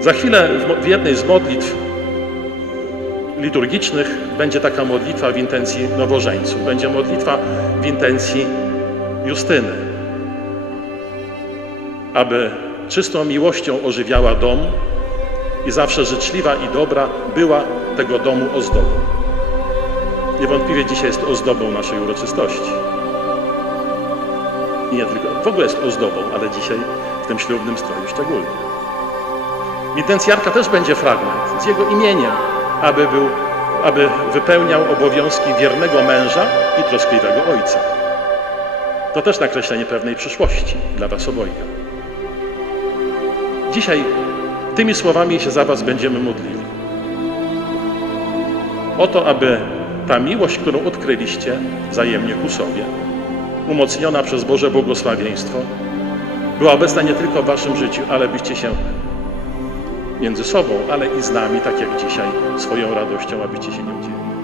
Za chwilę w jednej z modlitw liturgicznych będzie taka modlitwa w intencji nowożeńców. Będzie modlitwa w intencji Justyny. Aby czystą miłością ożywiała dom i zawsze życzliwa i dobra była tego domu ozdobą. Niewątpliwie dzisiaj jest ozdobą naszej uroczystości. I nie tylko, w ogóle jest ozdobą, ale dzisiaj w tym ślubnym stroju szczególnie. W intencji Jarka też będzie fragment z jego imieniem, aby, był, aby wypełniał obowiązki wiernego męża i troskliwego ojca. To też nakreślenie pewnej przyszłości dla Was obojga. Dzisiaj tymi słowami się za Was będziemy modlili. O to, aby ta miłość, którą odkryliście wzajemnie ku sobie, umocniona przez Boże błogosławieństwo, była obecna nie tylko w Waszym życiu, ale byście się między sobą, ale i z nami, tak jak dzisiaj, swoją radością, abyście się nią dzieli.